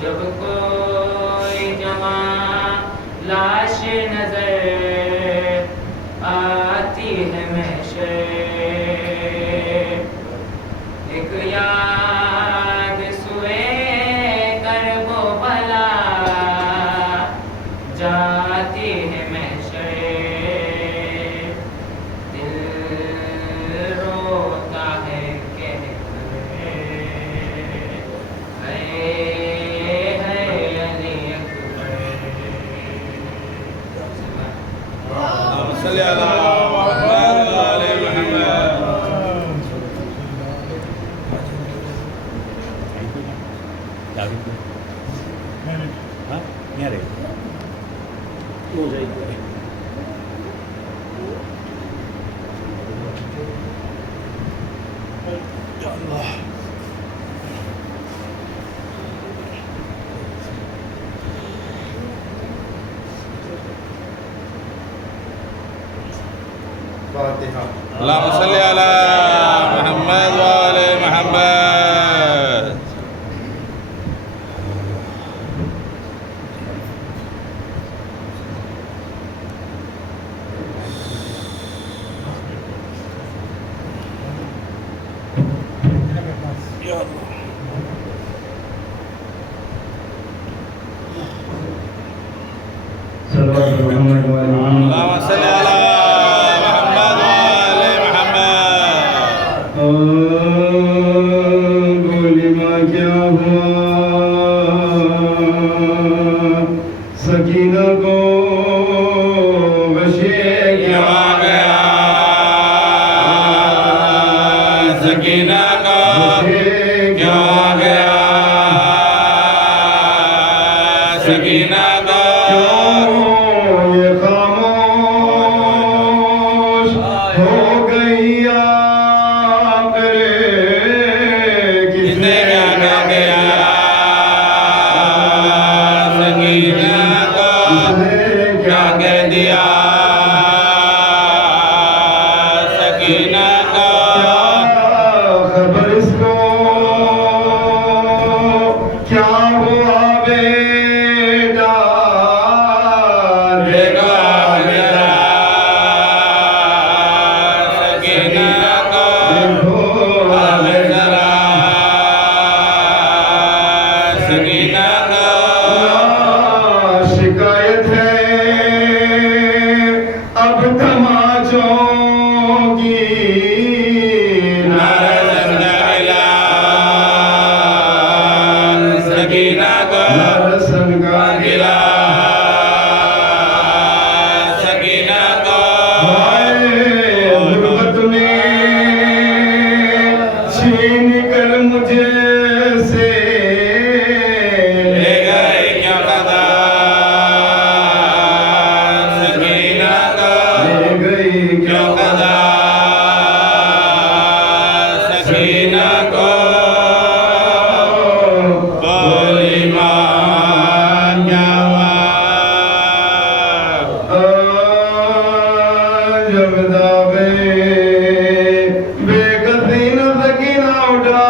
जब कोई जवां लाश नजर आती है महशर, एक याद सुए कर वो भला जाती है महशर। दिल रोता है कह अल्लाहुम्मा सल्ली अला मुहम्मद व आले मुहम्मद। अल्लाहुम्मा सल्ली अला गोली माँ क्या हुआ सकीना को वशे क्या गया, सकीना का क्या गया, सकीना का ये खामोश हो गई किसने क्या कह गया, सकीना को क्या कह दिया, सकीना को खबर इसको क्या हुआ बेटा देखो मेरा, सकीना को आवे जरा, सकीना को शिकायत है अब तमाचों की नारसन का गिलास, सकीना को नारसन का गिलास, सकीना को गुर्बत में छीन कर मुझे से ले गए क्या कदा, सकीना को ले गई क्या कदा, सकीना को बोली माँ क्या हुआ, जब दावे बेकसी न सकीना उठा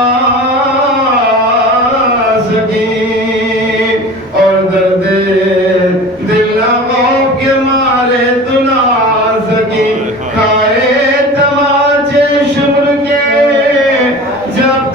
सकी और दर्द दिल न खौफ के मारे तुला सकी, खाए तमाचे शुक्र के जब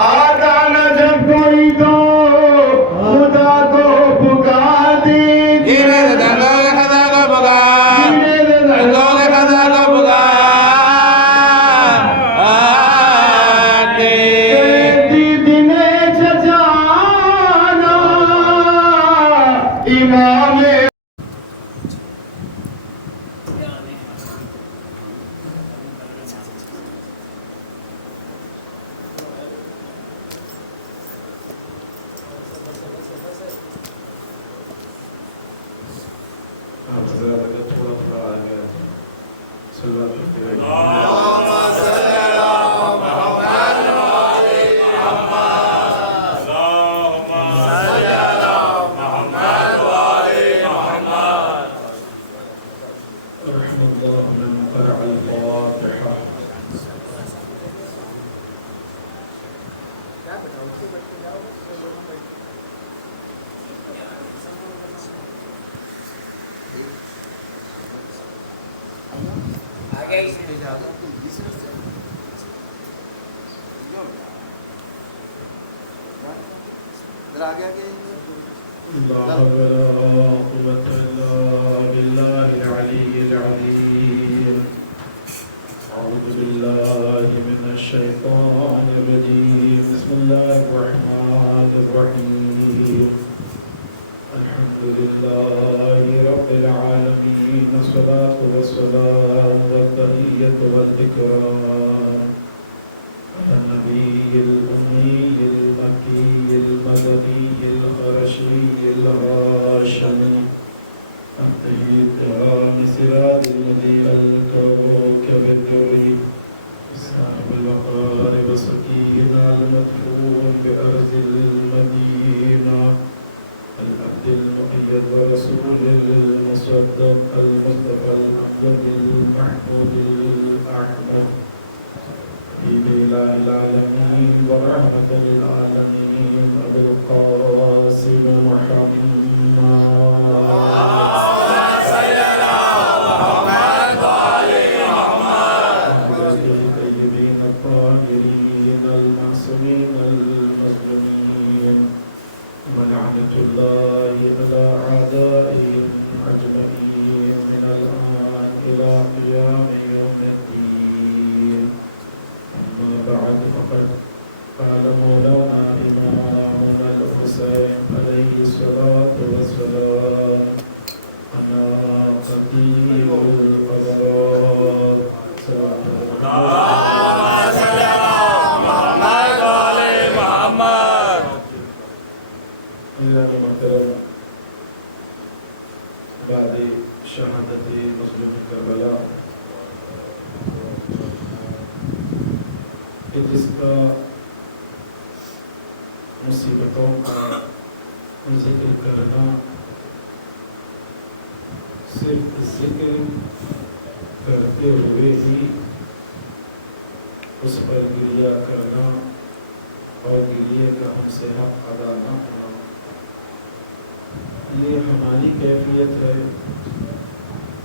आता न जब कोई तो खुदा को पुकार दीजिए। दीदी ने चचाना इमाम मुसीबतों का जिक्र करना सिर्फ जिक्र करते हुए ही उस पर गिरिया करना और गिरिए का हमसे हक अदा न होना, ये हमारी कैफियत है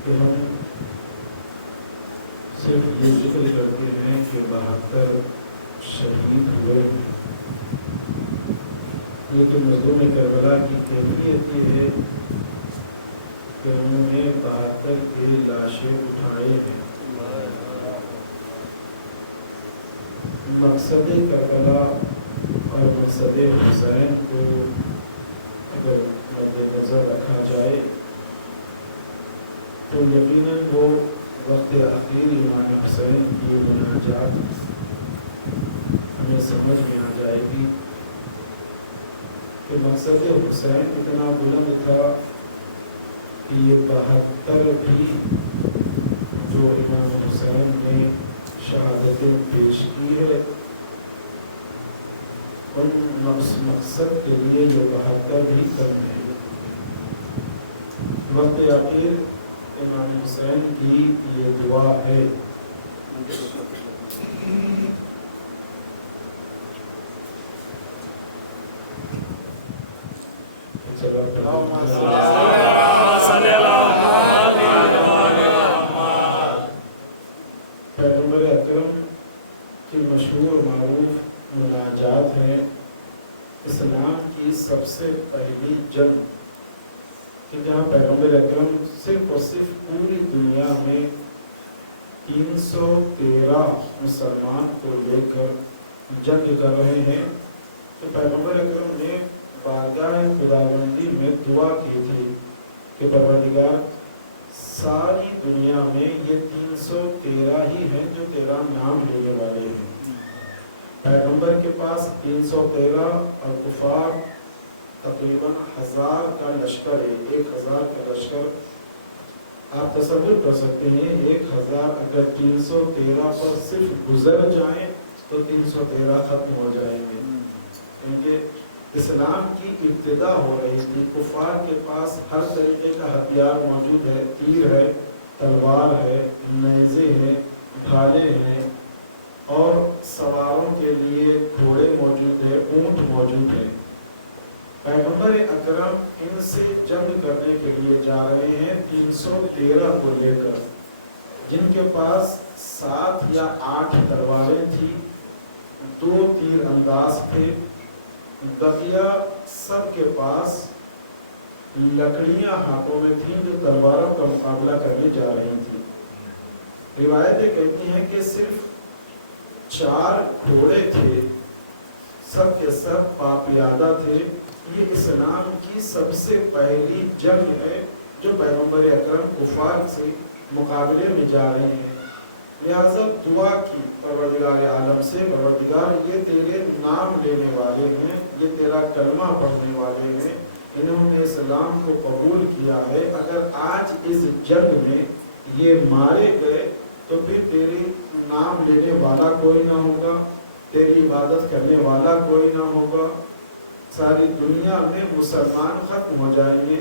कि हम सिर्फ ये जिक्र करते हैं कि 72 शहीद हुए, लेकिन मज़लूम करबला की कैफियत ये है कि उन्होंने 72 की लाशें उठाए हैं। मकसद करबला और मकसद हुसैन को अगर मद्देनज़र रखा जाए तो यकीनन वो वक्त आखिर इमाम हुसैन की मुनाजात हमें समझ में आ जाएगी कि मकसद हुसैन इतना बुलंद था कि ये 72 भी जो इमाम हुसैन ने शहादतें पेश की है, उन मकसद के लिए ये 72 भी कम है। वक्त आखिर इमाम हुसैन की ये दुआ है। पैगंबर अकरम की मशहूर मारूफ मुनाजात है इस्लाम की सबसे पहली जंग कि जहाँ पैगम्बर अकरम सिर्फ और सिर्फ पूरी दुनिया में 313 मुसलमान को लेकर जंग कर रहे हैं। तो पैगम्बर अकरम ने बारगाह खुदाबंदी में दुआ की थी कि परवरदिगार सारी दुनिया में ये 313 ही हैं जो तेरा नाम लेने वाले हैं। पैगम्बर के पास 313 और कुफार तकरीबन 1000 का लश्कर है। 1000 का लश्कर आप तसव्वुर कर सकते हैं। 1000 अगर 313 पर सिर्फ गुजर जाएं तो 313 खत्म हो जाएंगे, क्योंकि इस्लाम की इब्तिदा हो रही थी। कुफार के पास हर तरीके का हथियार मौजूद है, तीर है, तलवार है, नेज़े हैं, भाले हैं और सवारों के लिए घोड़े मौजूद है, ऊंट मौजूद है। पैगंबर अकरम इनसे जंग करने के लिए जा रहे हैं 313 को लेकर, जिनके पास 7 या 8 तलवारें थी, 2 तीर अंदाज थे। बकिया सबके पास लकड़ियां हाथों में थी जो तलवारों का मुकाबला करने जा रही थी। रिवायतें कहती हैं कि सिर्फ 4 घोड़े थे, सब के सब पापियादा थे। ये इस्लाम की सबसे पहली जंग है जो पैगंबर अकरम कुफार से मुकाबले में जा रहे हैं। लिहाजा दुआ की परवरदिगार आलम से, परवरदिगार ये तेरे नाम लेने वाले हैं, ये तेरा कलमा पढ़ने वाले हैं, इन्होंने इस्लाम को कबूल किया है। अगर आज इस जंग में ये मारे गए तो फिर तेरे नाम लेने वाला कोई ना होगा, तेरी इबादत करने वाला कोई ना होगा, सारी दुनिया में मुसलमान खत्म हो जाएंगे।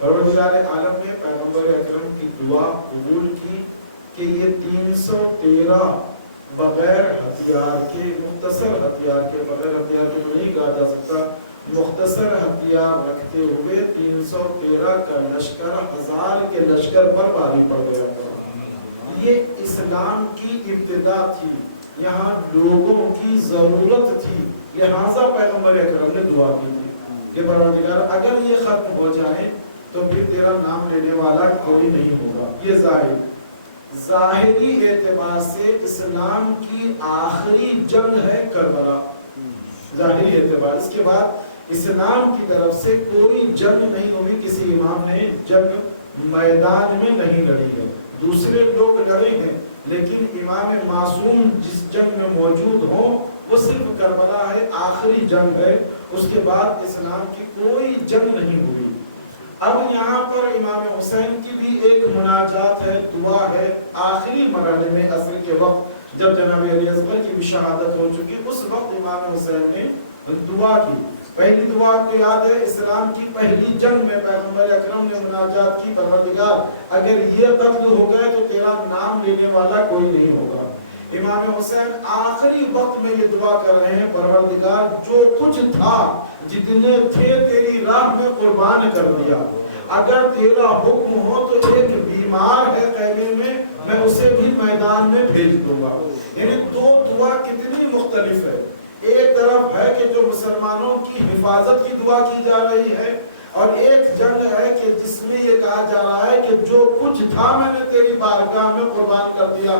परवरदिगार आलम ने पैगंबर अकरम की दुआ कबूल की कि ये 313 बगैर हथियार के, मुख्तसर हथियार के, बगैर हथियार को नहीं कहा जा सकता, मुख्तसर हथियार रखते हुए 313 का लश्कर 1000 के लश्कर पर भारी पड़ गया। ये इस्लाम की इब्तिदा थी, यहाँ लोगों की जरूरत थी। लिहाजा पैगंबर अकरम ने दुआ की थी कि परवरदिगार अगर ये खत्म हो जाए तो फिर तेरा नाम लेने वाला कोई नहीं होगा। ये ज़ाहिरी एतबार से इस्लाम की आखिरी जंग है करबला, ज़ाहिरी एतबार। इसके बाद इस्लाम की तरफ से कोई जंग नहीं हुई, किसी इमाम ने जंग मैदान में नहीं लड़ी है। दूसरे लोग लड़े हैं, लेकिन इमाम मासूम जिस जंग में मौजूद हो वो सिर्फ करबला है, आखिरी जंग है। उसके बाद इस्लाम की कोई जंग नहीं हुई। अब यहाँ पर इमाम हुसैन की भी एक मुनाजात है, दुआ है। आखिरी मरहले में असर के वक्त जब जनाब अली असगर की भी शहादत हो चुकी, उस वक्त इमाम हुसैन ने दुआ की। पहली दुआ आपको याद है, इस्लाम की पहली जंग में पैगंबर अकरम ने मुनाजात की, परवरदिगार अगर ये कत्ल हो गए तो तेरा नाम लेने वाला कोई नहीं होगा। इमाम हुसैन आखिरी वक्त में ये दुआ कर रहे हैं, परवरदिगार जो कुछ था, जितने थे तेरी राह में कुर्बान कर दिया। अगर तेरा हुक्म हो तो एक बीमार है कैमे में, मैं उसे भी मैदान में भेज दूंगा। यानी दो दुआ कितनी मुख्तलिफ है। एक तरफ है कि जो मुसलमानों की हिफाजत की दुआ की जा रही है, और एक जंग है कि जिसमें ये कहा जा रहा है कि जो कुछ था मैंने तेरी बारगाह में कुर्बान कर दिया।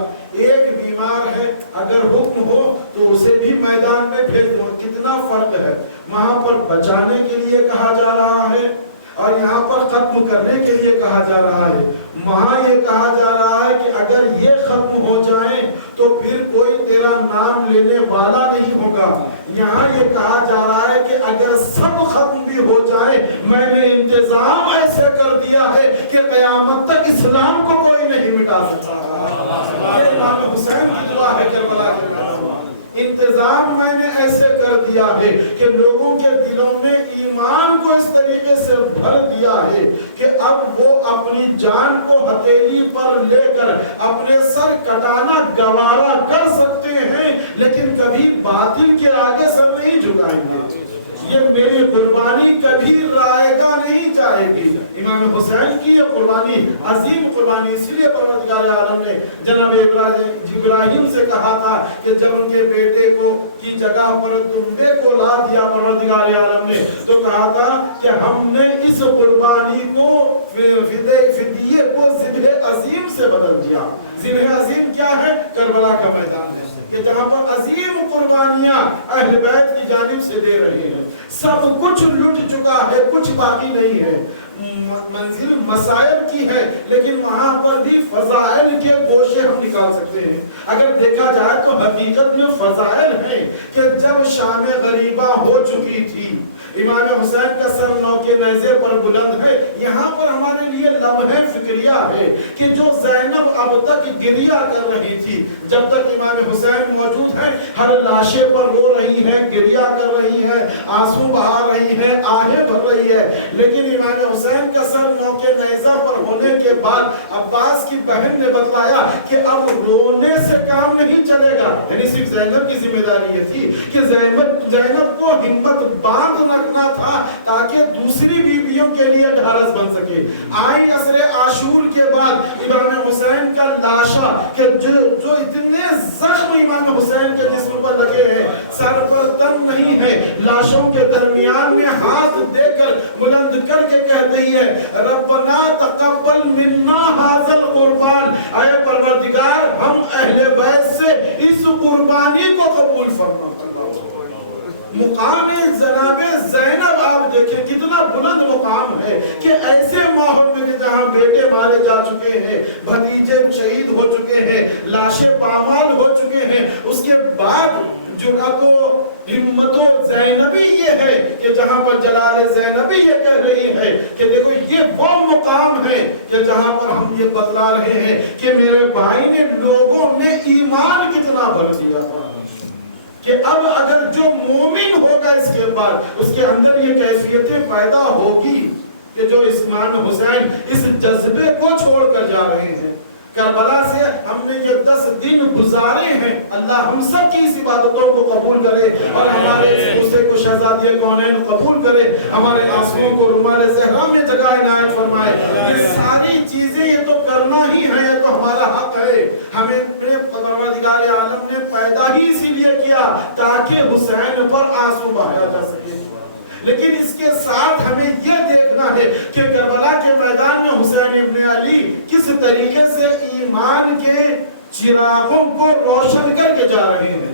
एक बीमार है, अगर हुक्म हो तो उसे भी मैदान में भेज दो। कितना फर्क है। वहां पर बचाने के लिए कहा जा रहा है और यहाँ पर खत्म करने के लिए कहा जा रहा है। वहां ये कहा जा रहा है कि अगर ये खत्म हो जाए तो फिर कोई तेरा नाम लेने वाला नहीं होगा। यहाँ ये कहा जा रहा है कि अगर सब खत्म भी हो जाए, मैंने इंतजाम ऐसे कर दिया है कि कयामत तक इस्लाम को कोई नहीं मिटा सकता। ये इमाम हुसैन की दुआ है करबला के मैदान। इंतजाम मैंने ऐसे कर दिया है कि लोगों के दिलों में ईमान को इस तरीके से भर दिया है कि अब वो अपनी जान को हथेली पर लेकर अपने सर कटाना गवारा कर सकते हैं, लेकिन कभी बातिल के आगे सर नहीं झुकाएंगे। ये मेरी कुर्बानी कभी रायगा नहीं जाएगी। इमाम हुसैन की ये कुर्बानी अजीम कुर्बानी, इसलिए परवरदिगार आलम ने जनाब इब्राहिम से कहा था कि जब उनके बेटे को की जगह पर दुम्बे को ला दिया परवरदिगार आलम ने, तो कहा था कि हमने इस कुर्बानी को फिदिये को ज़िब्ह अजीम से बदल दिया। ज़िब्ह अजीम क्या है? करबला का मैदान है कि जहाँ पर अजीम कुर्बानियां अहले बैत की जानिब से दे रहे हैं। सब कुछ लुट चुका है, कुछ बाकी नहीं है। मंजिल मसाइल की है, लेकिन वहां पर भी फजाइल के गोशे हम निकाल सकते हैं। अगर देखा जाए तो हकीकत में फजाइल है कि जब शाम गरीबा हो चुकी थी, इमाम हुसैन का सर नौ के नेज़े पर बुलंद है। यहाँ पर हमारे लिए लम्हे फिक्रिया है कि जो ज़ैनब अब तक गिरिया कर रही थी, जब तक इमाम हुसैन मौजूद हैं, हर लाशे पर रो रही है, गिरिया कर रही है, आंसू बहा रही है, आहें भर रही है। लेकिन इमाम हुसैन का सर नौ के नेज़ा पर होने के बाद अब्बास की बहन ने बतलाया कि अब रोने से काम नहीं चलेगा। यानी सिर्फ ज़ैनब की जिम्मेदारी ये थी कि ज़ैनब को हिम्मत बांध रखना था ताकि दूसरी बीवियों के लिए ढारस बन सके। आई असरे आशूर के बाद इमाम हुसैन का लाशा के जो इतने जख्म इमाम हुसैन के जिस्म पर लगे हैं, सर पर तन नहीं है, लाशों के दरमियान में हाथ देकर बुलंद करके कहती है, रब्बना तकब्बल मिन्ना हाज़ल कुर्बान, ऐ परवरदिगार हम अहले बैत से इस कुर्बानी को कबूल फरमा। मुकाम जनाबे ज़ैनब आप देखें कितना बुलंद मुकाम है कि ऐसे माहौल में जहां बेटे मारे जा चुके हैं, भतीजे शहीद हो चुके हैं, लाशें पामाल हो चुके हैं, उसके बाद जुर्अतो हिम्मतो ज़ैनबी ये है कि जहां पर जलाल ज़ैनबी ये कह रही है कि देखो ये वो मुकाम है कि जहां पर हम ये बतला रहे हैं कि मेरे भाई ने लोगों में ईमान कितना भर दिया था कि अब अगर जो मोमिन होगा इसके बाद उसके अंदर ये कैफियतें पैदा होगी कि जो इमाम हुसैन इस जज्बे को छोड़कर जा रहे हैं। करबला से हमने ये 10 दिन गुजारे हैं। अल्लाह हम सब की इस इबादतों को कबूल करे और हमारे इस गुस्से को शहजादी कौनैन कबूल करे, हमारे आंसुओं को रुमाल ज़हरा में जगह इनायत फरमाए। ये सारी चीजें ये तो करना ही है, ये तो हमारा हक है। हमें परवरदिगार आलम ने पैदा ही इसीलिए किया ताकि हुसैन पर आंसू बहाया जा सके। लेकिन इसके साथ हमें यह देखना है कि करबला के मैदान में हुसैन इब्न अली किस तरीके से ईमान के चिरागों को रोशन करके जा रहे हैं।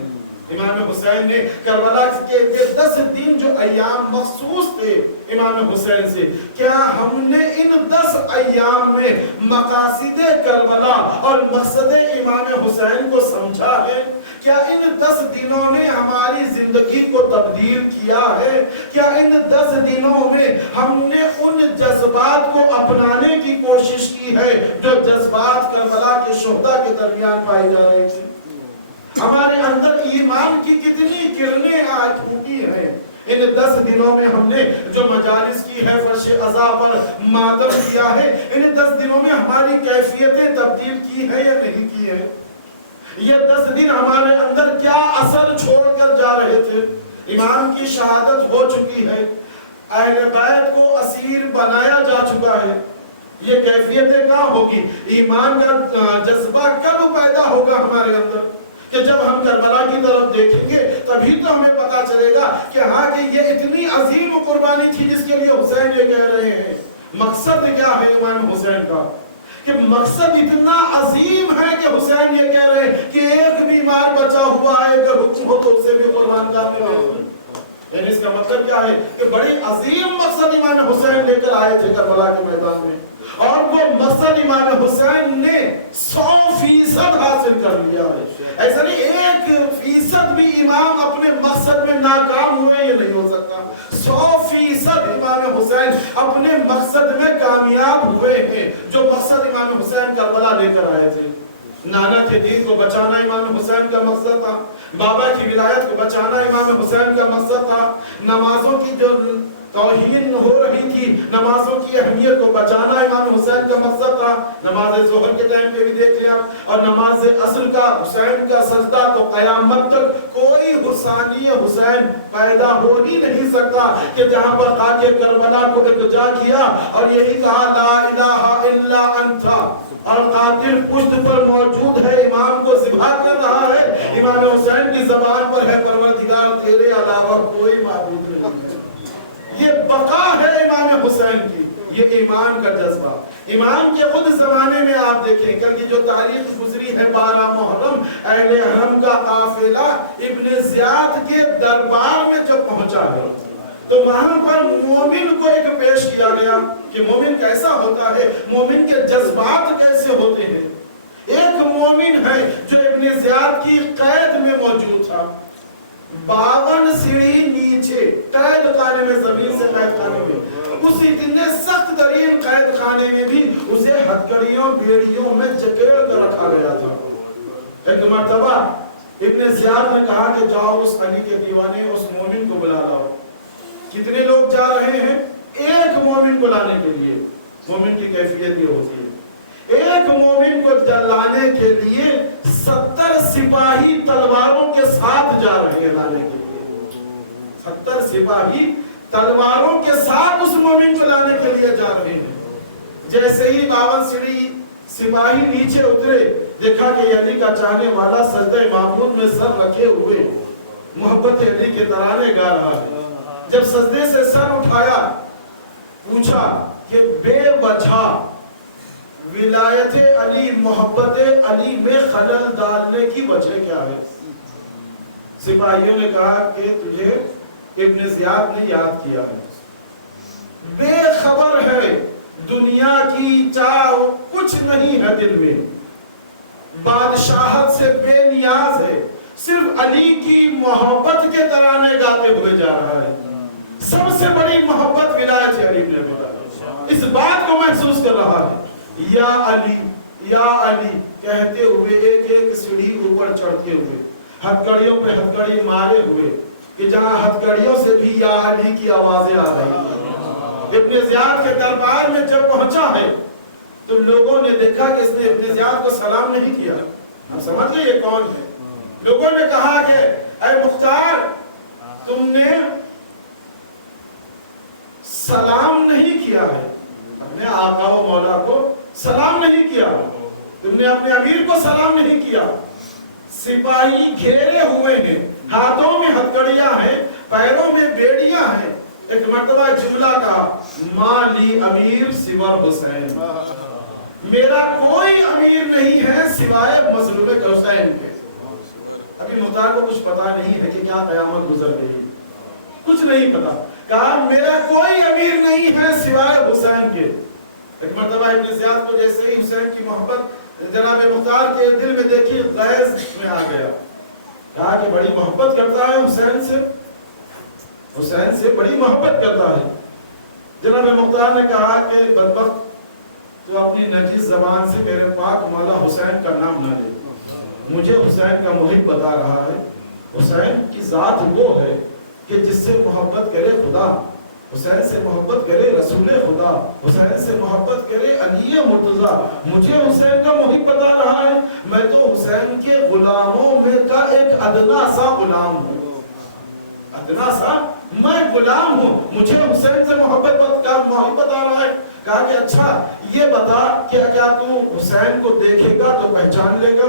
इमाम हुसैन ने करबला के 10 दिन जो अय्याम मखसूस थे इमाम हुसैन से, क्या हमने इन 10 अय्याम में मकासिदे करबला और मकसदे इमाम हुसैन को समझा है? क्या इन 10 दिनों ने हमारी जिंदगी को तब्दील किया है? क्या इन 10 दिनों में हमने उन जज्बात को अपनाने की कोशिश की है जो जज्बात करबला के शुहदा के दरमियान पाई जा रही थी? हमारे अंदर ईमान की कितनी किरणें आज फूटी हैं। इन 10 दिनों में हमने जो मजालिस की है, फर्श अज़ा पर मातम किया है, इन 10 दिनों में हमारी कैफियतें तब्दील की है या नहीं की है? ये 10 दिन हमारे अंदर क्या असर छोड़कर जा रहे थे? इमाम की शहादत हो चुकी है, अहले बैत को असीर बनाया जा चुका है। ये कैफियतें कहाँ होगी? ईमान का जज्बा कब पैदा होगा हमारे अंदर कि जब हम करबला की तरफ देखेंगे तभी तो हमें पता चलेगा कि हाँ कि ये इतनी अजीम कुर्बानी थी जिसके लिए हुसैन ये कह रहे हैं। मकसद क्या है इमाम हुसैन का? कि मकसद इतना अजीम है कि हुसैन ये कह रहे हैं कि एक बीमार बचा हुआ है, अगर हुक्म हो तो उसे भी कुर्बान करने दो। यानी इसका मतलब क्या है कि बड़ी अजीम मकसद इमाम हुसैन लेकर आए थे करबला के मैदान में, और वो मकसद इमाम हुसैन ने 100% हासिल कर लिया है। ऐसा नहीं 1% भी इमाम अपने मकसद में नाकाम हुए, ये नहीं हो सकता। 100% इमाम हुसैन अपने मकसद में कामयाब हुए हैं। जो मकसद इमाम हुसैन करबला लेकर आए थे, नाना के दीन को बचाना इमाम हुसैन का मकसद था, बाबा की विलायत को बचाना इमाम हुसैन का मकसद था, नमाजों की जो तौहीन हो रही थी, नमाजों की अहमियत को बचाना इमाम हुसैन का मकसद था। नमाज ज़ोहर के टाइम पे भी देख लिया, और नमाज असर का हुसैन का सजदा तो क़यामत तक कोई हुसैनी हुसैन पैदा हो ही नहीं सकता कि जहां पर खाके करबला को इल्तिजा किया और यही कहा ला इलाहा इल्ला अंता, और कातिल पुष्ट पर मौजूद है, इमाम को ज़िबा कर रहा है, इमाम हुसैन की ज़बान पर है परवरदिगार तेरे अलावा कोई माबूद नहीं है। ये बका है इमाम हुसैन की, ये ईमान का जज्बा। इमाम के खुद जमाने में आप देखें क्योंकि जो तारीख गुजरी है 12 मुहर्रम, अहले हरम का काफिला इब्ने ज़ियाद के दरबार में जब पहुंचा है तो वहां पर मोमिन को एक पेश किया गया कि मोमिन कैसा होता है, मोमिन के जज्बात कैसे होते हैं। एक मोमिन है जो इब्ने ज़ियाद की कैद में मौजूद था, 52 सीढ़ी नीचे कैद खाने में, जमीन से कैद खाने में, उस इतने सख्त तरीन कैद खाने में भी उसे हथकड़ियों बेड़ियों में जकड़ कर रखा गया था। एक मर्तबा इब्ने ज़ियाद ने कहा कि जाओ उस अली के दीवाने उस मोमिन को बुला लाओ। कितने लोग जा रहे हैं? एक मोमिन को लाने के लिए। मोमिन की कैफियत ये होती है, एक मोमिन को लाने के लिए 70 सिपाही तलवारों के साथ जा रहे हैं लाने के लिए। 70 सिपाही तलवारों के साथ उस मोमिन को लाने के लिए जा रहे हैं। जैसे ही 52 सीढ़ी सिपाही नीचे उतरे, देखा कि अली का चाहने वाला सजदे मामूद में सर रखे हुए मोहब्बत अली के तराने गा रहा है। जब सजदे से सर उठाया, पूछा कि बेवजह विलायत अली, मोहब्बत अली में खलल डालने की वजह क्या है? सिपाहियों ने कहा कि तुझे इब्ने ज़ियाद ने याद किया है, बेखबर है, दुनिया की चाह कुछ नहीं है दिल में, बादशाहत से बेनियाज है, सिर्फ अली की मोहब्बत के तराने गाते हुए जा रहा है। सबसे बड़ी मोहब्बत विलायत अली ने बताया, इस बात को महसूस कर रहा है। या अली कहते हुए एक एक सीढ़ी ऊपर चढ़ते हुए, हथकड़ियों पे हथकड़ी मारे हुए कि जहां हथकड़ियों से भी या अली की आवाजें आ रही हैं। इब्ने ज़ियाद के दरबार में जब पहुंचा है तो लोगों ने देखा कि इसने इब्ने ज़ियाद को सलाम नहीं किया। आप समझ गए ये कौन है? लोगों ने कहा कि ऐ मुख्तार, तुमने सलाम नहीं किया है, अपने आका व मौला को सलाम नहीं किया, तुमने अपने अमीर को सलाम नहीं किया। सिपाही घेरे हुए हैं, हाथों में हथकड़ियां हैं, पैरों में बेड़ियां हैं। एक मर्तबा जुमला कहा, माली अमीर सिवाय हुसैन, मेरा कोई अमीर नहीं है सिवाय मजलूम हुसैन के। अभी मुख्तार को कुछ पता नहीं है कि क्या कयामत गुजर गई, कुछ नहीं पता। कहा मेरा कोई अमीर नहीं है सिवाय हुसैन के। एक मर्तबा इब्ने ज़ियाद को जैसे ही हुसैन की मोहब्बत जनाब मुख्तार के दिल में देखी, गैज़ में आ गया। कहा कि बड़ी मोहब्बत करता है हुसैन से बड़ी मोहब्बत करता है। जनाब मुख्तार ने कहा कि बदबख्त, तो अपनी नजीस जबान से मेरे पाक मौला हुसैन का नाम न ले, मुझे हुसैन का मुहिब बता रहा है। हुसैन की जात वो है कि जिससे मोहब्बत करे खुदा, हुसैन से मोहब्बत करे रसूल खुदा, हुसैन से मोहब्बत करे अली मुर्तजा। मुझे हुसैन का मुहिब बता रहा है, मैं तो हुसैन के गुलामों में का एक अदना सा गुलाम हूँ, अदना सा मैं गुलाम हूँ। मुझे हुसैन से मोहब्बत बता रहा है। कहा कि अच्छा ये बता कि क्या तू हुसैन को देखेगा तो पहचान लेगा?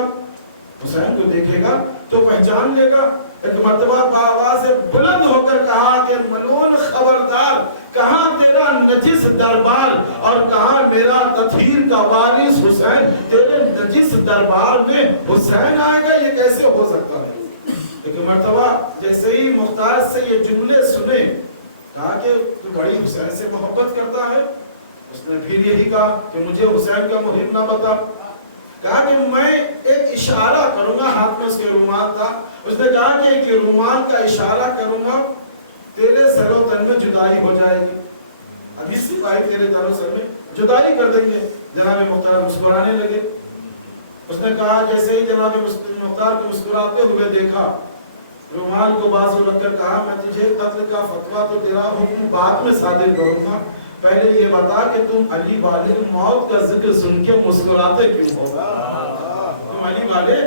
हुसैन को देखेगा तो पहचान लेगा। एक मर्तबा आवाज से बुलंद होकर कहा कि मलून खबरदार, कहाँ तेरा नजिस दरबार और कहाँ मेरा तथीर का वारिस हुसैन। तेरे नजिस दरबार में हुसैन आएगा, ये कैसे हो सकता है? एक मर्तबा जैसे ही मुख्तार से ये जुमले सुने, कहा कि तू बड़ी हुसैन से मोहब्बत करता है। उसने फिर यही कहा कि मुझे हुसैन का मुहिब ना बता। कहा कि मैं एक इशारा करूंगा, हाथ में उसके रुमाल था, उसने कहा कि एक रुमाल का इशारा करूंगा, तेरे सरो तन में जुदाई हो जाएगी। अभी सिपाही तेरे सरो सर में जुदाई कर देंगे। जनाब मुख्तार मुस्कुराने लगे। उसने कहा जैसे ही जनाब मुख्तार को मुस्कुराते हुए देखा रुमाल को बाजू रखकर कहा, मैं तुझे कत्ल का फतवा तो तेरा हुक्म बाद में सादिर करूंगा, पहले ये बता कि तुम अली वाले मौत का जिक्र सुन के मुस्कुराते क्यों हो? तुम अली वाले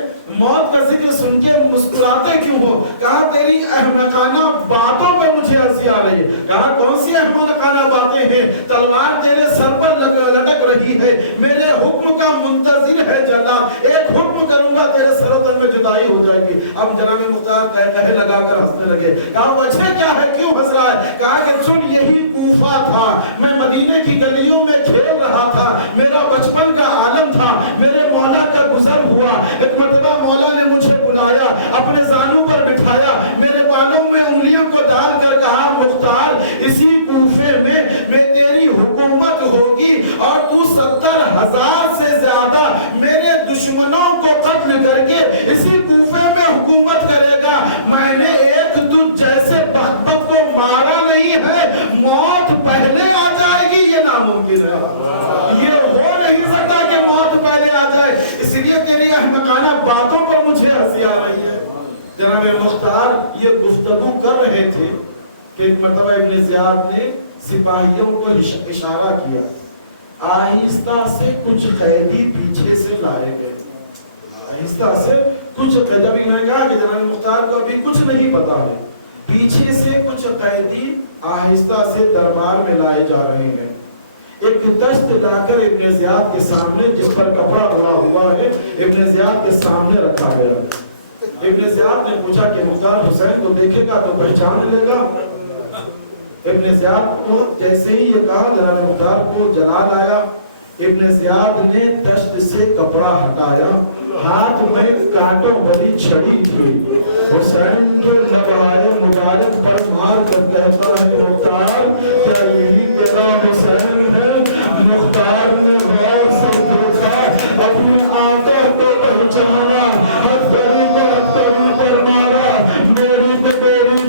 मौत का जिक्र सुन के मुस्कुराते क्यों हो? कहा, तेरी अहमकाना बातों पर मुझे हंसी आ रही है। कहा, कौन सी अहमकाना बातें हैं? तलवार तेरे सर पर लटक रही है, मेरे हुक्म का मुंतजिर है जल्लाद, एक हुक्म करूंगा तेरे सरोतन में जुदाई हो जाएगी। अब जनाब मुख्तार कहे लगाकर हंसने लगे। कहा, वजह क्या है, क्यों हंस रहा है? कहा कि सुन, यही कूफा था, मैं मदीने की गलियों में खेल रहा था, मेरा बचपन का आलम था, मेरे मौला का गुजर हुआ, एक मरतबा मौला ने मुझे बुलाया, अपने जानू पर बिठाया, मेरे बालों में उंगलियों को डालकर कहा, मुख्तार इसी कूफे में तेरी हुकूमत होगी और तू 70,000 से ज्यादा मेरे दुश्मनों को कत्ल करके इसी कूफे में हुकूमत करेगा। मैंने एक तुझ जैसे बख्तबख्त को मारा नहीं है, मौत पहले आ जाएगी, ये नामुमकिन है, ये हो नहीं सकता कि मौत पहले आ जाए, इसलिए तेरी अहमकाना बातों पर मुझे हंसी आ रही है। जनाब मुख्तार ये गुफ्तगू कर रहे थे कि एक मरतबा इब्न ज़ियाद ने सिपाहियों को इशारा किया, आहिस्ता से कुछ कैदी पीछे से लाए गए, आहिस्ता से कुछ कैदी, मैंने कहा कि जनाब मुख्तार को अभी कुछ नहीं पता है, पीछे से कुछ कैदी आहिस्ता से दरबार में लाए जा रहे हैं। एक दस्त लाकर इब्न ज़ियाद के सामने, जिस पर कपड़ा भरा हुआ है, इब्न ज़ियाद के सामने रखा गया। इब्न ज़ियाद ने पूछा कि मुख्तार हुसैन को देखेगा तो पहचान लेगा? इब्न ज़ियाद को जैसे ही ये कहा, जनाब मुख्तार को जलाल आया, इब्न ज़ियाद ने दस्त से कपड़ा हटाया, हाथ में कांटों वाली छड़ी थी, हुसैन के लबाए मुबारक पर मार कर कहता है, मुख्तार क्या यही तेरा हुसैन है? मुख्तार ने गौर से देखा, अपने आका को पहचाना, हथकड़ी पर मारा, बेड़ी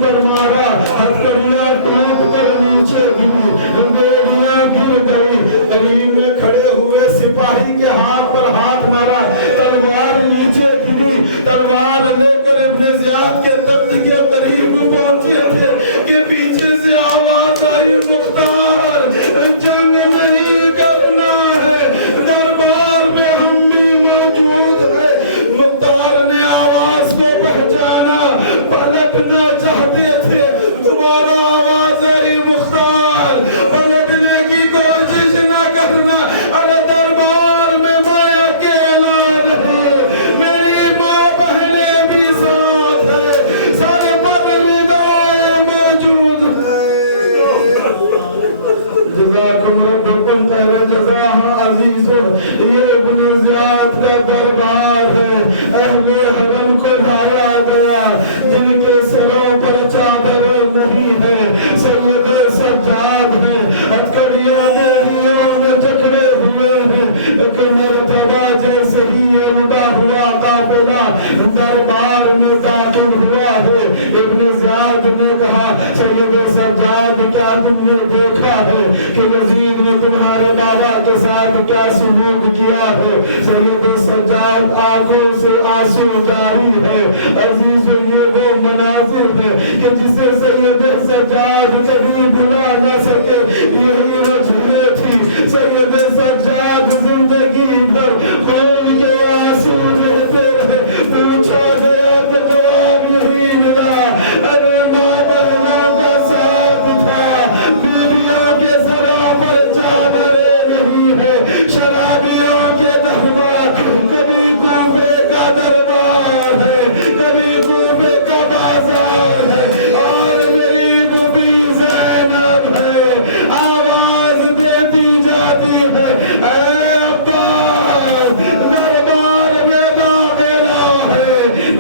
पर मारा, हथकड़ियां टूट कर नीचे गिरी, बेड़ियां गिर गई, करीब में खड़े हुए सिपाही के हाथ पर हाथ मारा, तलवार नीचे गिरी, तलवार लेकर इब्न ज़ियाद के तख्त के करीब पहुंचे थे कि पीछे से आवाज आई, मुख्तार जंग नहीं करना है, दरबार में हम भी मौजूद हैं। मुख्तार ने आवाज को पहचाना, पलटना चाहते थे, तुम्हारा आवाज आई, मुख्तार पलटने की कोशिश न करना, अरे दरबार में मैं अकेला नहीं, मेरी माँ बहने भी साथ है, सर पर निदाएं मौजूद है। जज़ाकुम रब्बुकुम खैर जज़ा अज़ीज़ुन, ये इब्न ज़ियाद का दरबार है, अहले हरम को लाया गया, जिनके सिरों पर चादर नहीं है, सैयद सज्जाद है, हथकड़ियां बेड़ियों में जकड़े हुए हैं, एक मरतबा जैसे ही उड़ा हुआ काफिला दरबार में दाखिल हुआ है, इब्न ज़ियाद ने कहा, सैयद सज्जाद क्या तुमने देखा है कि यज़ीद ने तुम्हारे बाबा के साथ क्या सलूक किया है? सैयद सज्जाद आंखों से आंसू जारी है। अजीज, ये वो मनाजिर है कि जिसे सैयद सज्जाद कभी भुला ना सके, यही वजह थी सैयद सज्जाद जिंदगी भर खून के आंसू बहते रहे। पूछा गया तो जवाब यही मिला, अरे माँ बहना का साथ था, बीवियों के सरों पर चादरें नहीं है, शराबियों के दरबार, कभी कूफे का दरबार है, कभी कूफे का बाजार है, और मेरी नबी ज़ैनब है, आवाज देती जाती है, ऐ अब्बास दरबार में दाखिला है,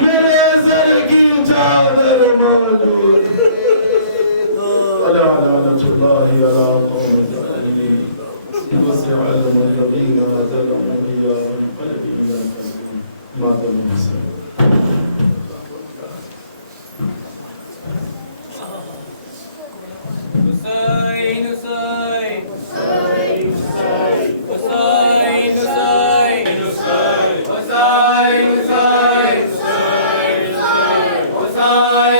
मेरे सर की चादर मौजूद है। Husayn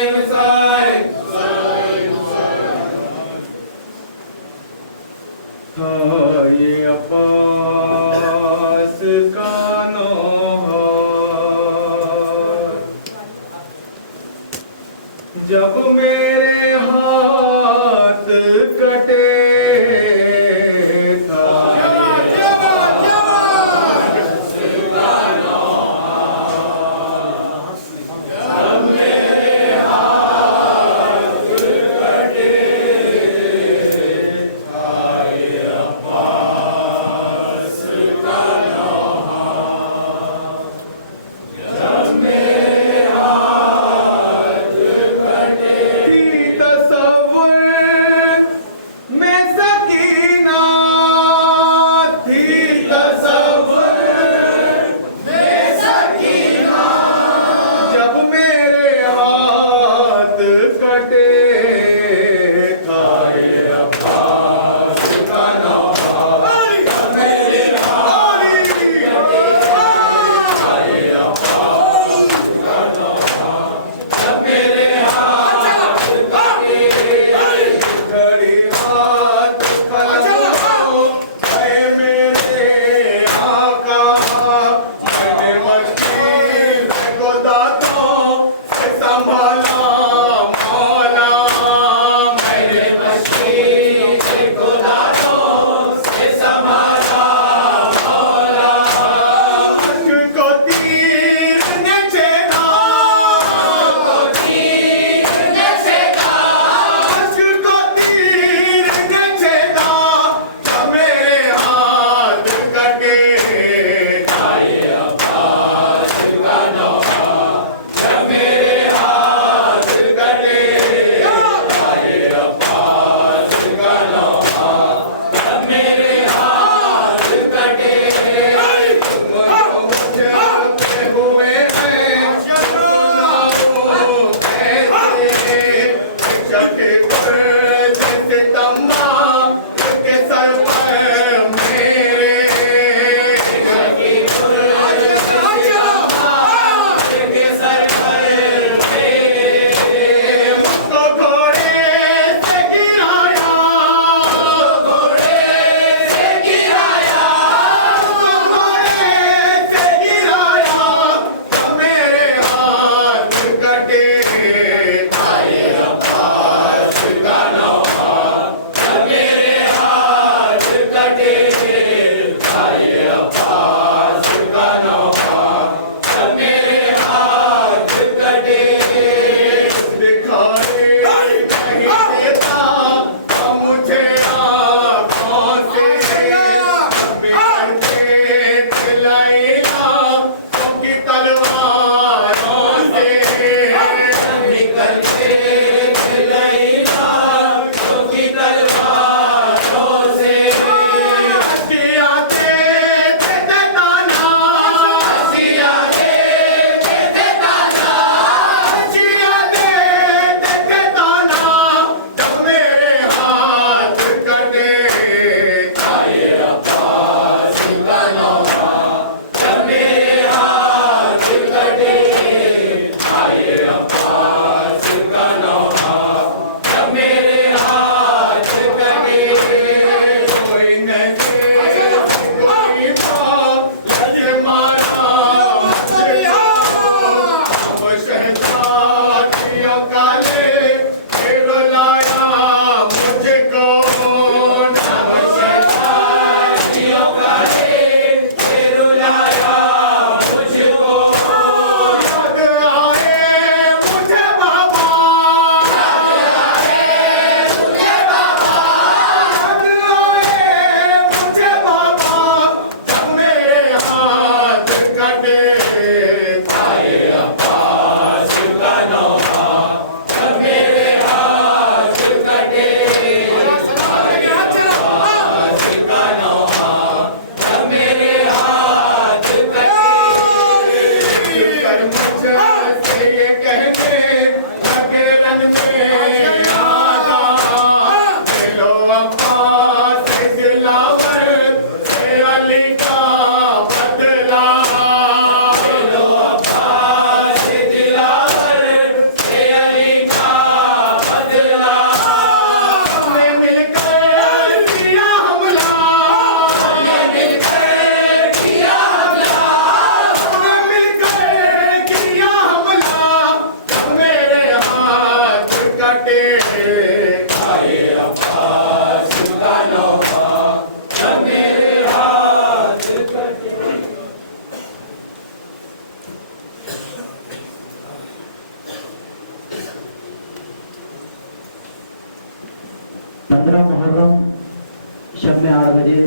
शब में 8 बजे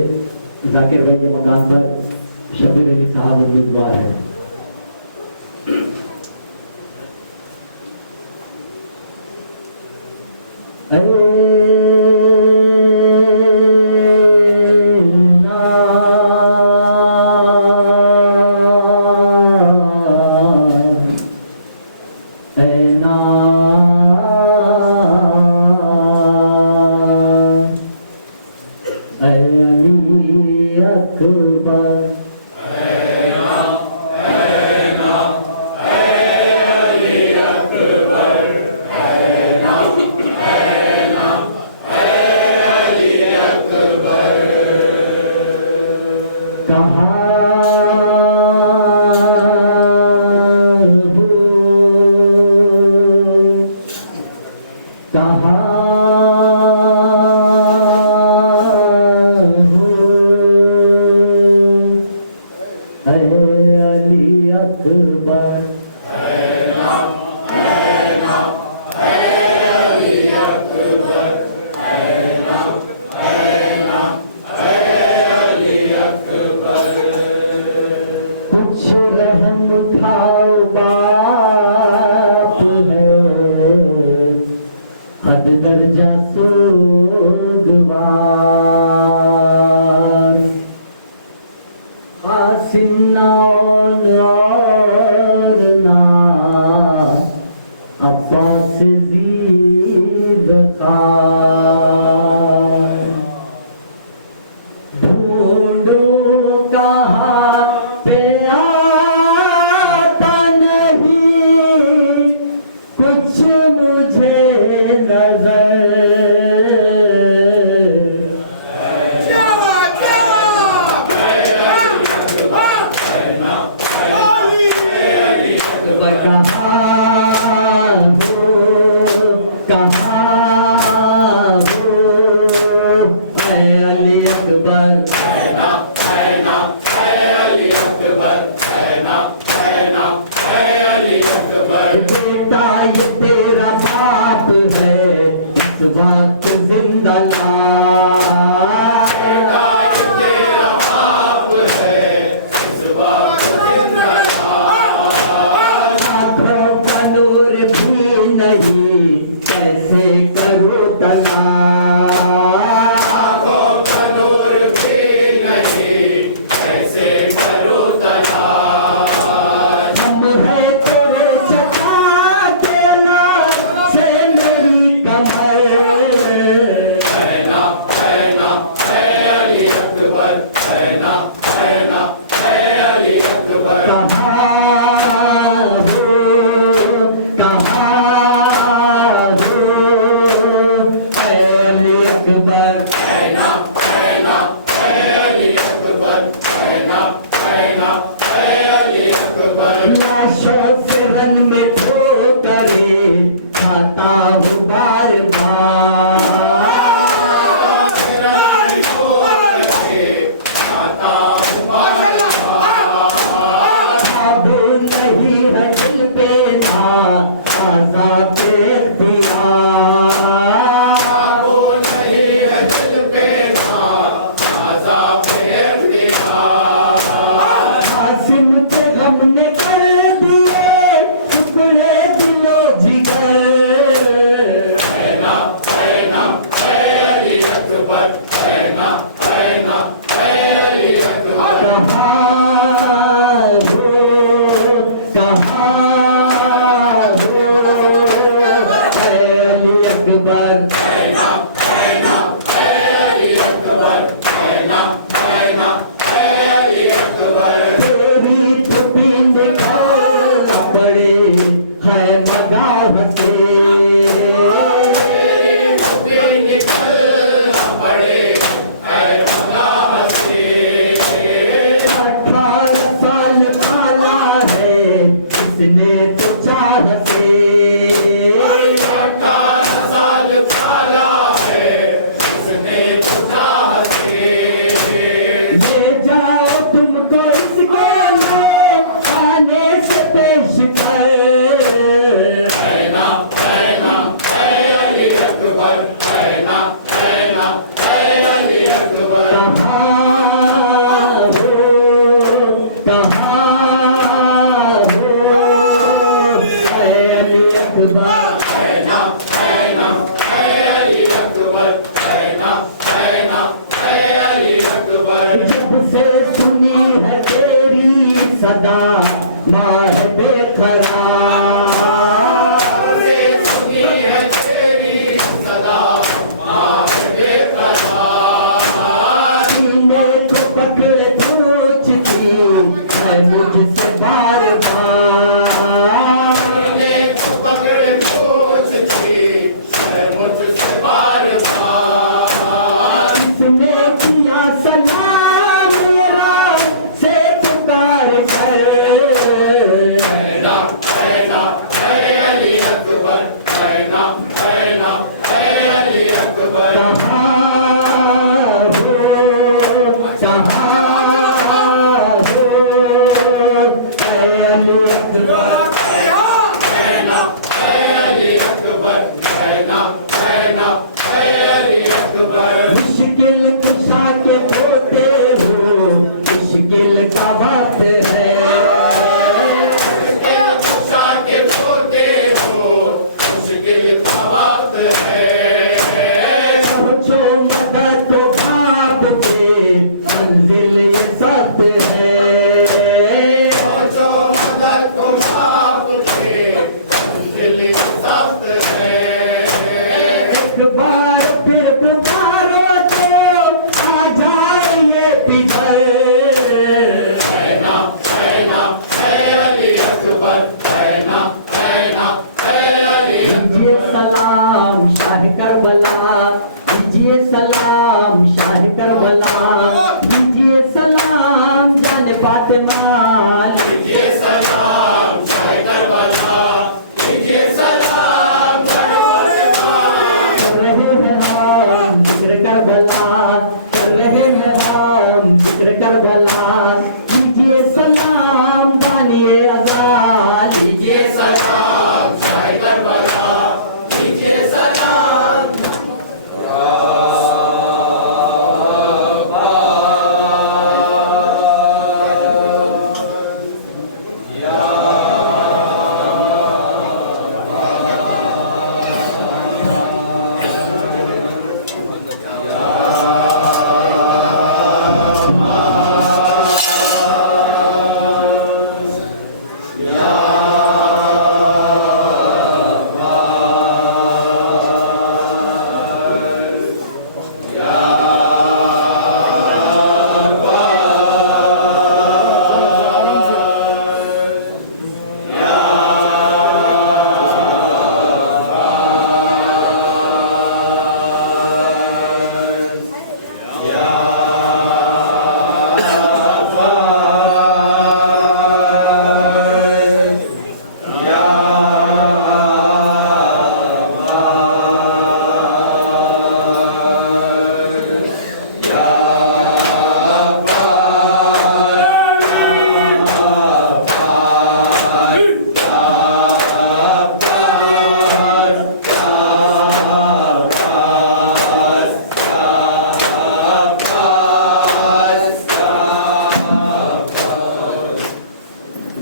जाकिर भाई के मकान पर शबीर अली साहब उम्मीदवार है। मुस्कान। ढूंढूं कहाँ पे आता नहीं, कुछ मुझे नजर। सदा माह बेकरार सुनी है तेरी सदा माह बेकरार सीने को पकड़ पूछती है मुझसे बार बार सीने को पकड़ पूछती है मुझसे बार बार किसने किया सलाम मेरा से पुकार कर कीजिए सलाम शाह करबला, कीजिए सलाम जान फातिमा, कीजिए सलाम शाह करबला, कीजिए सलाम जान फातिमा। कर रहे हैं हम जिक्र करबला, कर रहे हैं हम जिक्र करबला, कीजिए सलाम बानिए अज़ाल, कीजिए सलाम शाह करबला, कीजिए सलाम।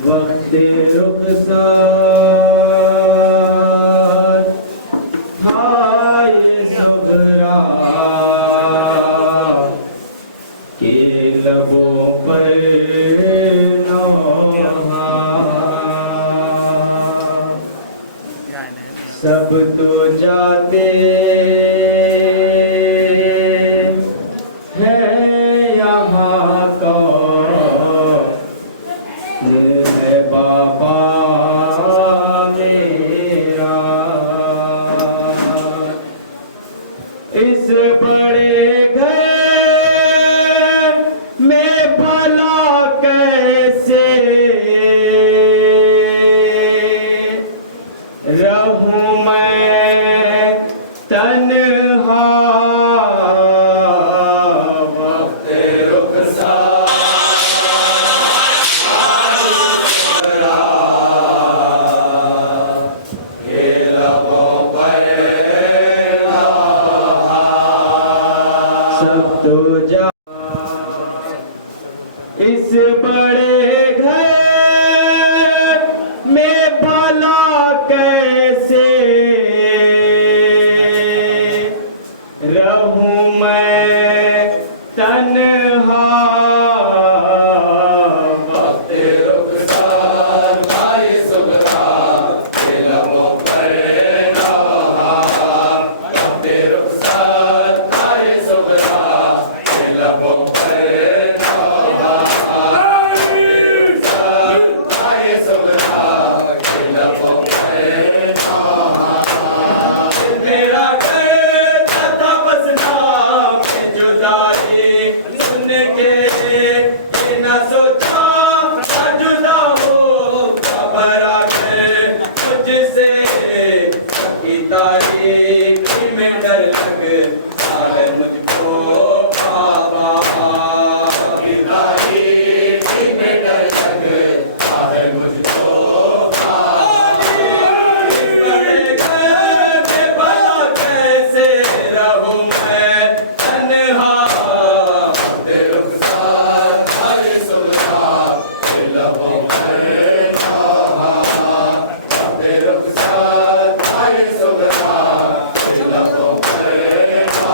वक्त रुखसार था ये सुगरा के लबों पर नौहा, सब तो जाते हैं यहाँ का है बाबा मेरा, इस बड़े घर में भला कैसे रहूं मैं तन्हा, वक्त रुखसार सब तो जा, इस बड़े घर में भला कैसे रहूं मैं तन्हा, वक्त रुखसार भाई सुगरा के लबों पर नौहा, वक्त रुखसार भाई सुगरा के लबों पर नौहा, वक्त रुखसार भाई सुगरा के लबों पर नौहा। मेरा घर था बसना में जुदाई सुन के, ये न सोचा था जुदा हो घबरा के मुझसे, की तारीफ में डर लगता है मुझको बाबा, की तारीफ में डर लगता है मुझको बाबा। इस बड़े घर में भला कैसे रहूं मैं तन्हा, वक्त रुखसार भाई सुगरा के लबों पर नौहा, वक्त रुखसार भाई सुगरा के लबों पर नौहा।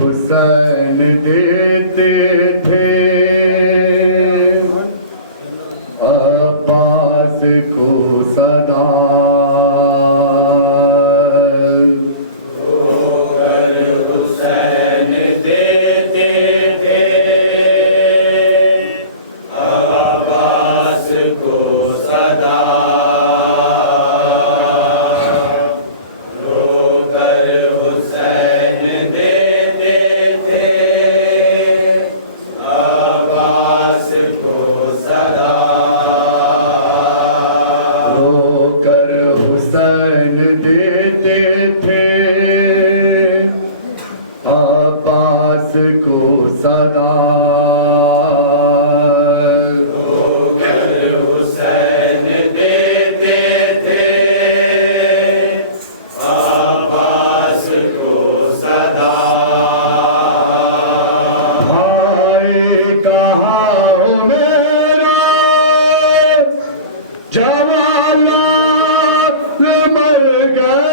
हुसैन देते थे अब्बास को सदा हुसैन देते थे अब्बास को सदा अब्बास को सदा हुसैन देते थे अब्बास को सदा भाई कहा मेरा जवाला मर गया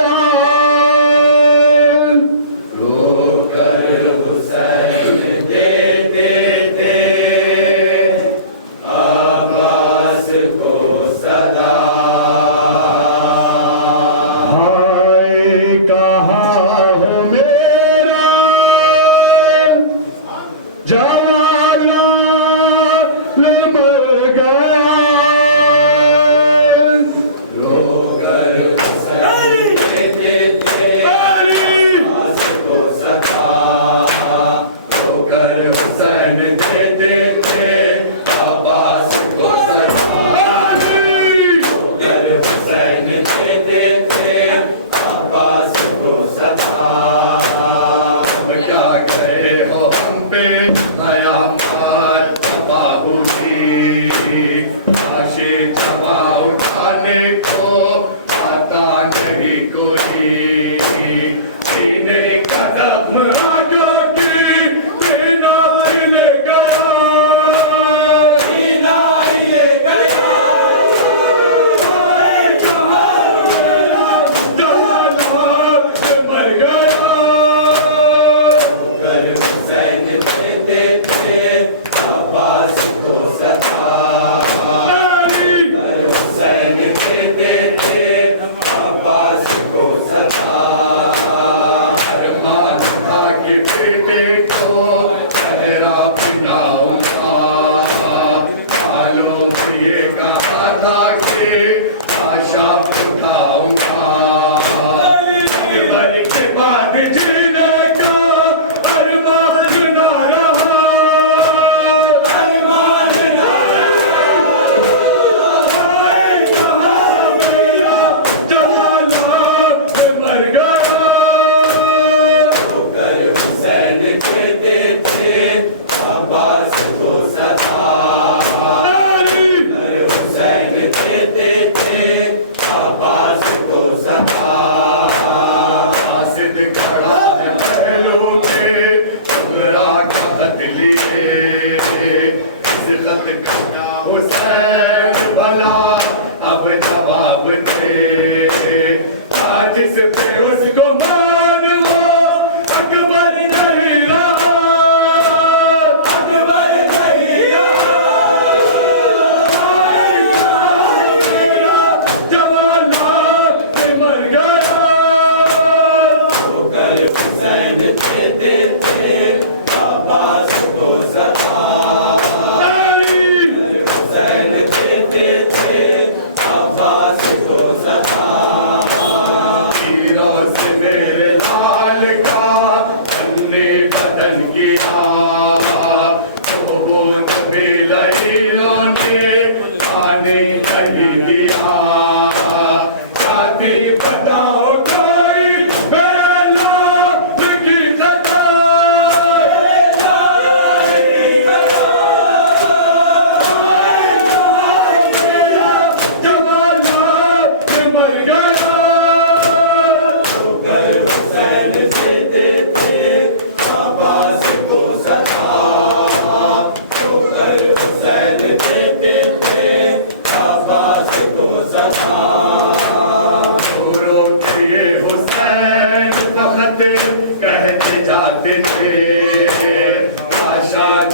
अकबर नहीं रहा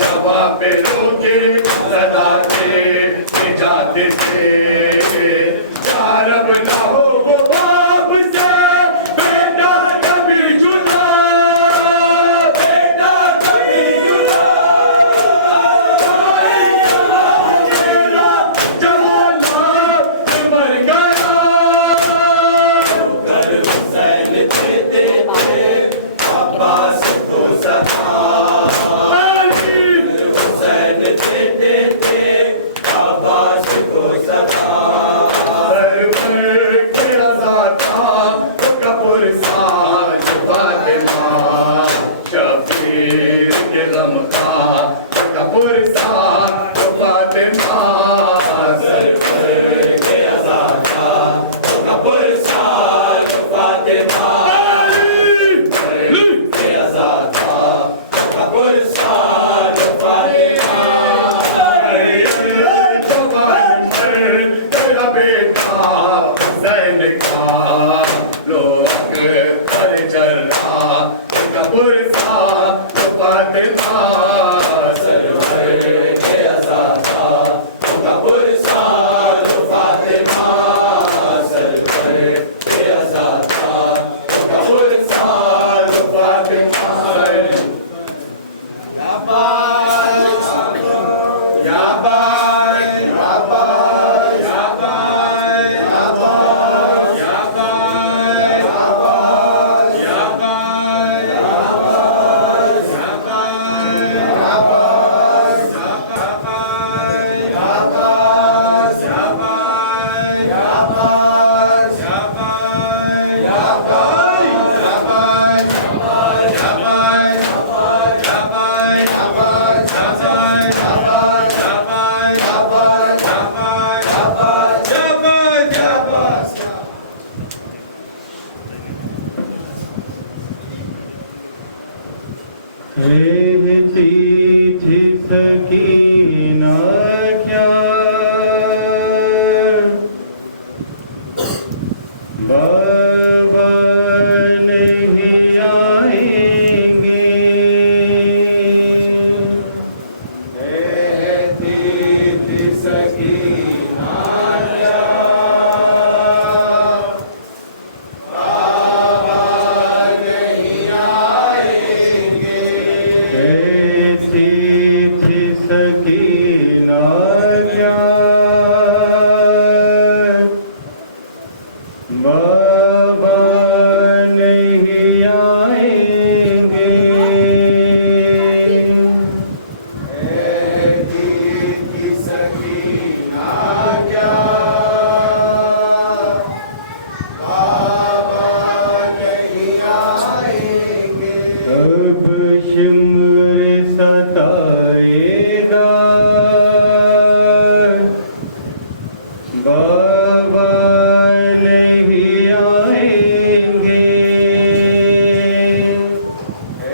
जवाब रोके सदा के जाते थे यार अब ना हो वो बाप से बेटा कभी जुदा बेटा कभी जुदा मेरा जवाना मर गया कर हुसैन देते थे अब्बास को सदा हुसैन देते थे अब्बास को सदा सरवर के रज़ा था कपूर साज फातिमा शफीर के गम का कपूर साज फातिमा सरवर के रज़ा था कपूर साज फातिमा के रज़ा था कपूर साज फातिमा जवान मर तेरा बेटा हुसैन का लोग पर जरा कपूर साज फातिमा सरवर के रज़ा था कपूर साज फातिमा सरवर के रज़ा था कपूर साज फातिमा कहती थी सकीना क्या बाबा नहीं आएंगे कहती थी सकीना क्या कहती थी सकीना क्या बाबा नहीं आएंगे कहती थी सकीना क्या बाबा नहीं आएंगे अब शिमर सताएगा बाबा नहीं आएंगे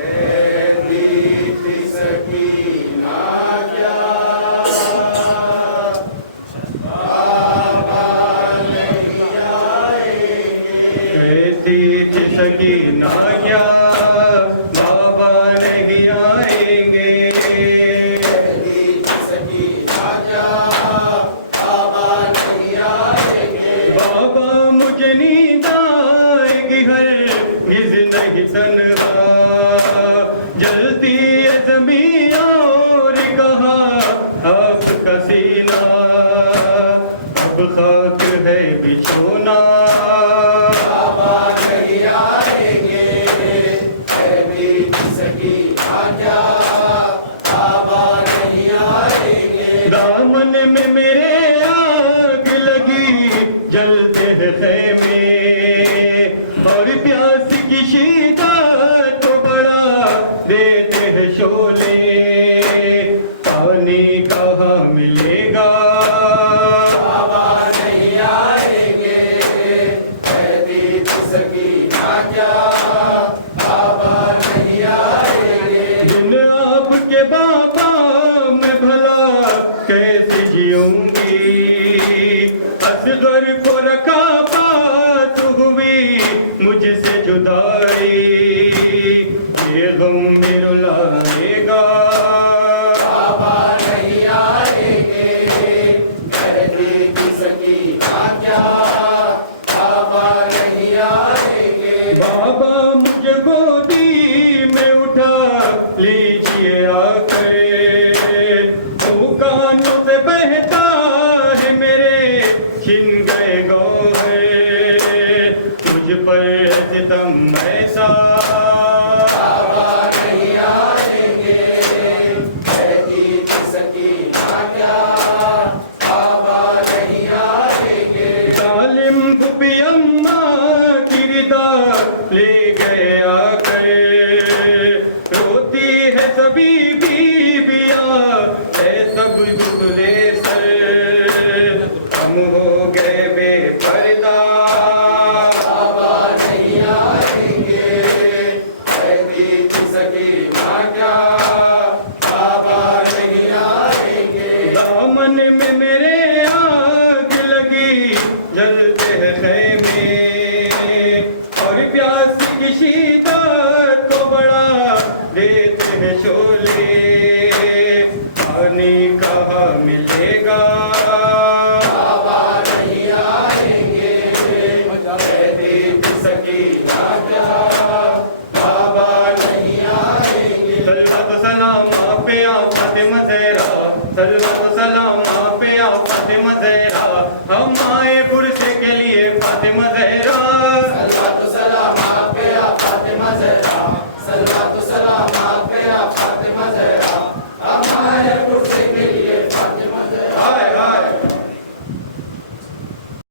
कहती थी सकीना क्या बाबा नहीं आएंगे कहती थी सकीना क्या बाबा नहीं आएंगे कहती थी सकीना क्या बाबा नहीं आएंगे बाबा मुझे नींद आएगी हरगिज़ नहीं तन्हा जलती है ज़मीं और कहाँ आपका सीना अब खाक है बिछोना बाबा नहीं आएंगे कहती थी सकीना क्या बाबा नहीं आएंगे दामन में मेरे आग लगी जलते हैं खैमे और प्यास की शिद्दत को बड़ा देते हैं शोले पानी कहाँ मिलेगा बाबा नहीं आएंगे कहती थी सकीना क्या बाबा नहीं आएंगे जिन आपके बाबा मैं भला कैसे जीऊंगी असगर को रखा पास हुई मुझसे जुदाई ये गम में रुलाएगा चौथे पे